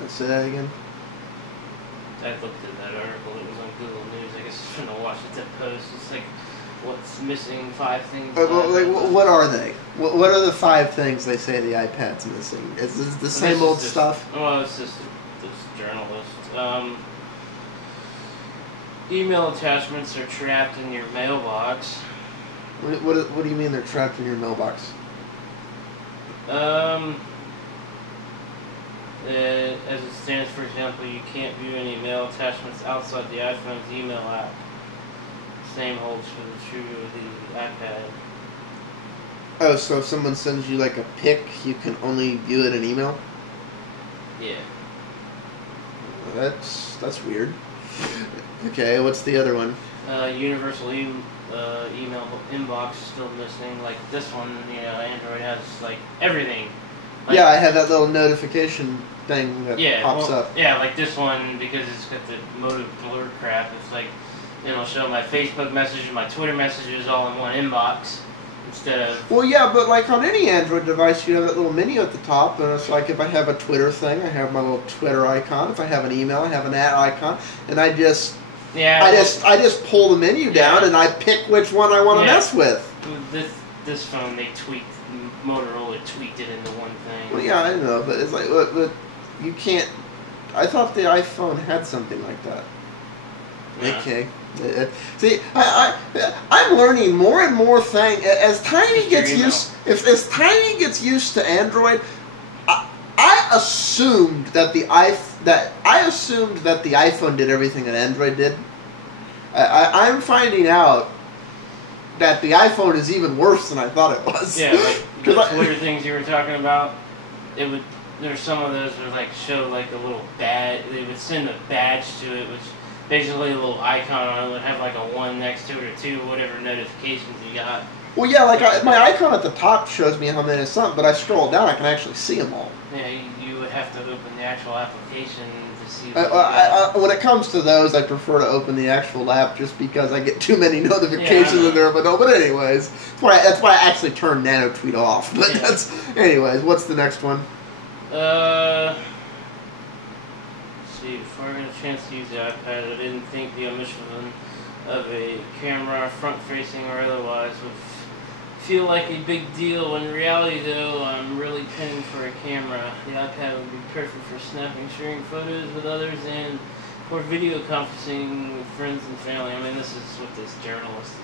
Let's say that again. I looked at that article. It was on Google News. I guess from the Washington Post. It's like, what's missing? 5 things. What are they? What are the 5 things they say the iPad's missing? Is this the same old stuff? Well, it's just this journalist. Email attachments are trapped in your mailbox. What do you mean they're trapped in your mailbox? As it stands, for example, you can't view any mail attachments outside the iPhone's email app. Same holds true of the iPad. Oh, so if someone sends you like a pic, you can only view it in email? Yeah. That's weird. Okay, what's the other one? Universal email inbox is still missing. Like this one, Android has like everything. Like, yeah, I have that little notification thing that pops up. Yeah, like this one, because it's got the mode of blur crap. It's like it'll show my Facebook messages and my Twitter messages all in one inbox instead of. Well, yeah, but like on any Android device, you have that little menu at the top, and it's like if I have a Twitter thing, I have my little Twitter icon. If I have an email, I have an ad icon, and I just pull the menu down and I pick which one I want to mess with. This phone, Motorola tweaked it into one thing. Well, yeah, I know, but it's like, but you can't. I thought the iPhone had something like that. Yeah. Okay. See, I'm learning more and more things as Tiny gets used. As Tiny gets used to Android, I assumed that the iPhone did everything that Android did. I'm finding out that the iPhone is even worse than I thought it was. Yeah, like the Twitter things you were talking about. There's some of those that like show like a little badge. They would send a badge to it, which basically a little icon on it would have like a 1 next to it or 2, whatever notifications you got. Well, yeah, like my icon at the top shows me how many it's something, but I scroll down, I can actually see them all. Yeah, you would have to open the actual application to see. When it comes to those, I prefer to open the actual app just because I get too many notifications in there. But anyways, that's why I actually turned Nano Tweet off. But anyways, what's the next one? Let's see. Before I got a chance to use the iPad, I didn't think the omission of a camera, front-facing or otherwise, would feel like a big deal. In reality, though, I'm really pining for a camera. The iPad would be perfect for snapping, sharing photos with others, and for video conferencing with friends and family. I mean, this is what this journalist is.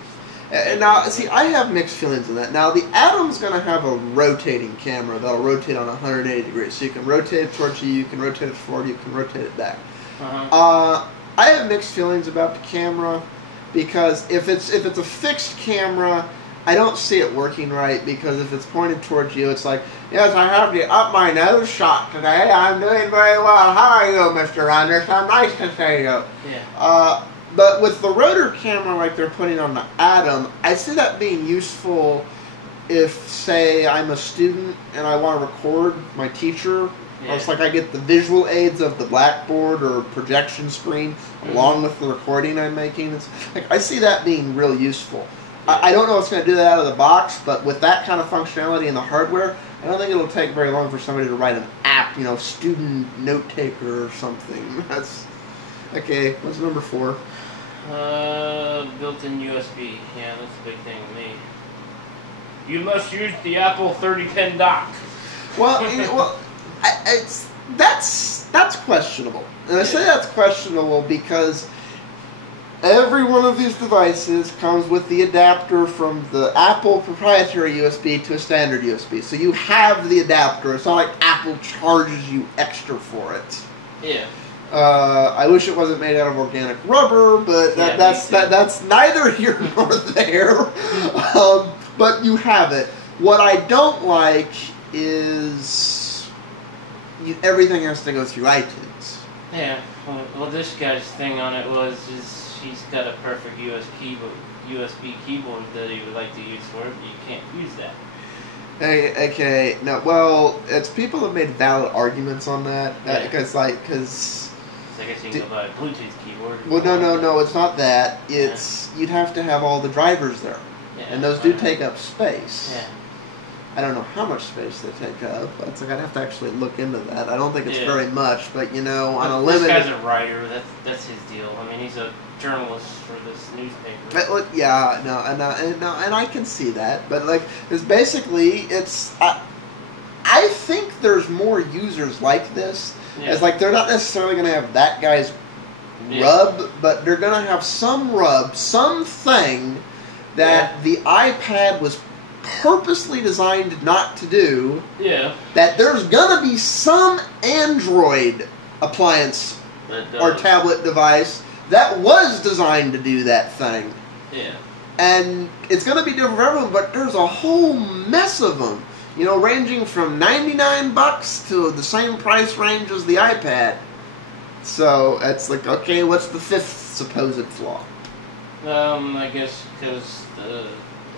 Now, see, I have mixed feelings on that. Now, the Atom's going to have a rotating camera that'll rotate on 180 degrees. So you can rotate it towards you, you can rotate it forward, you can rotate it back. I have mixed feelings about the camera because if it's a fixed camera, I don't see it working right, because if it's pointed towards you, it's like, yes, I have the up my nose shot today. I'm doing very well. How are you, Mr. Anderson? Nice to see you. Yeah. But with the rotor camera like they're putting on the Atom, I see that being useful if, say, I'm a student and I want to record my teacher. Yeah. It's like I get the visual aids of the blackboard or projection screen along with the recording I'm making. It's like I see that being real useful. I don't know what's going to do that out of the box, but with that kind of functionality in the hardware, I don't think it'll take very long for somebody to write an app, student note taker or something. That's okay. What's number 4? Built-in USB. Yeah, that's a big thing with me. You must use the Apple 30-pin dock. Well, that's questionable, and I say that's questionable because every one of these devices comes with the adapter from the Apple proprietary USB to a standard USB. So you have the adapter. It's not like Apple charges you extra for it. Yeah. I wish it wasn't made out of organic rubber, but that's neither here nor there. But you have it. What I don't like is everything has to go through iTunes. Yeah. Well, this guy's thing on it was he's got a perfect USB keyboard that he would like to use for it, but you can't use that. Okay. No. Well, it's people have made valid arguments on that. Because I guess you can go buy a Bluetooth keyboard. Well, no, it's not that. It's you'd have to have all the drivers there, and those do take up space. I don't know how much space they take up. It's like I'd have to actually look into that. I don't think it's very much, but on a limited. This guy's a writer. That's his deal. I mean, he's a journalist for this newspaper. Yeah, no, and I can see that, but like it's basically I think there's more users like this. Yeah. It's like they're not necessarily going to have that guy's rub, but they're going to have some rub, something that the iPad was purposely designed not to do. Yeah. That there's going to be some Android appliance or tablet device that was designed to do that thing. Yeah. And it's going to be different for everyone, but there's a whole mess of them. Ranging from $99 to the same price range as the iPad. So it's like, okay, what's the fifth supposed flaw? I guess because the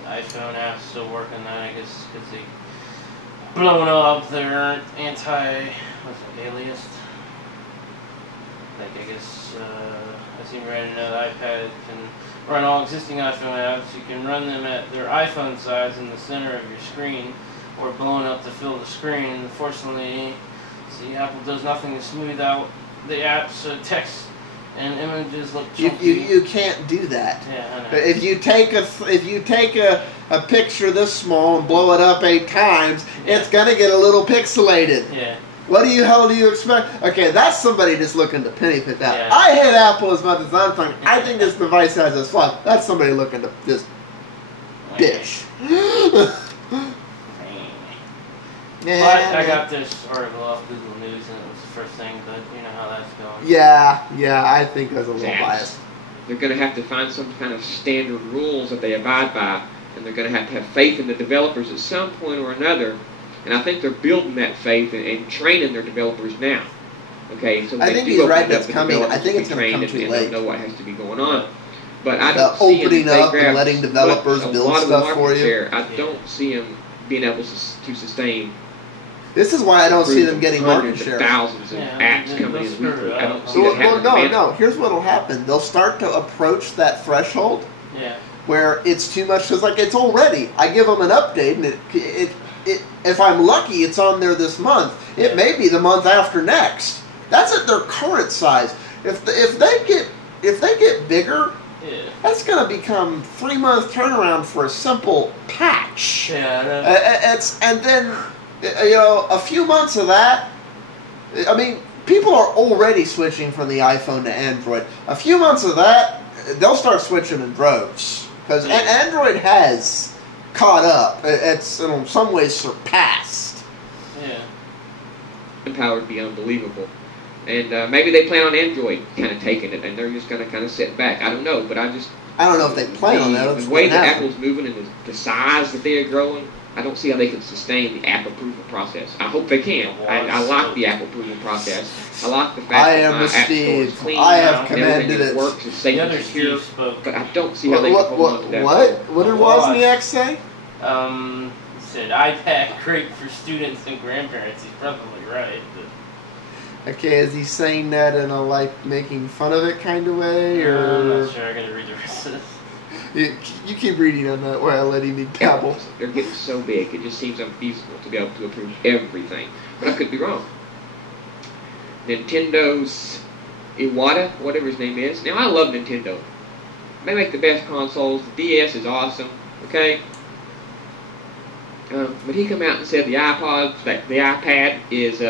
iPhone app's still working. That I guess because they blown up their alias. Like I guess I seem ready to know the iPad can run all existing iPhone apps. You can run them at their iPhone size in the center of your screen, or blown up to fill the screen. Unfortunately, Apple does nothing to smooth out the app's text and images look chunky. You can't do that. Yeah, I know. If you take a picture this small and blow it up 8 times, it's gonna get a little pixelated. Yeah. What the hell do you expect? Okay, that's somebody just looking to penny pick out. Yeah. I hate Apple as much as I'm talking. I think this device has a flaw. That's somebody looking to just bitch. But I got this article off Google News, and it was the first thing, but you know how that's going. Yeah, I think there's a little bias. They're going to have to find some kind of standard rules that they abide by, and they're going to have faith in the developers at some point or another, and I think they're building that faith and training their developers now. Okay, so I think he's right, that's coming. I think it's going to come too late. Know what has to be going on. But I don't see opening up and letting developers build stuff for you. I don't see them being able to sustain. This is why I don't see them getting market share. Thousands of apps coming in weekly. I don't see that happening. No. Here's what will happen. They'll start to approach that threshold where it's too much. Because like it's already. I give them an update, and it if I'm lucky, it's on there this month. It may be the month after next. That's at their current size. If they get bigger, that's going to become 3-month turnaround for a simple patch. And then. A few months of that, I mean, people are already switching from the iPhone to Android. A few months of that, they'll start switching in droves. Because Android has caught up. It's in some ways surpassed. Yeah. The power would be unbelievable. And maybe they plan on Android kind of taking it, and they're just going to kind of sit back. I don't know, but I don't know if they plan on that. The way that Apple's moving and the size that they are growing, I don't see how they can sustain the app approval process. I hope they can. I like the app approval process. I like the fact that my app store is clean. I have commanded it. Works and safe and secure. But I don't see how they can hold on to that. What did Wozniak say? He said iPad great for students and grandparents. He's probably right. But. Okay, is he saying that in a making fun of it kind of way, or? I'm not sure. I gotta read the rest of this. You keep reading on that while I let him dabble. They're getting so big, it just seems unfeasible to be able to approve everything. But I could be wrong. Nintendo's Iwata, whatever his name is. Now, I love Nintendo. They make the best consoles. The DS is awesome, okay? But he come out and said the iPad is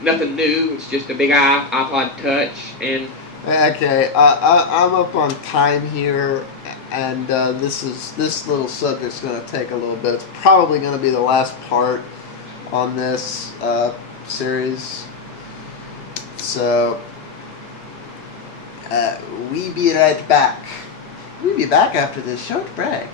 nothing new. It's just a big iPod Touch. And okay, I'm up on time here. And this little subject's going to take a little bit. It's probably going to be the last part on this series. So, we be right back. We'll be back after this short break.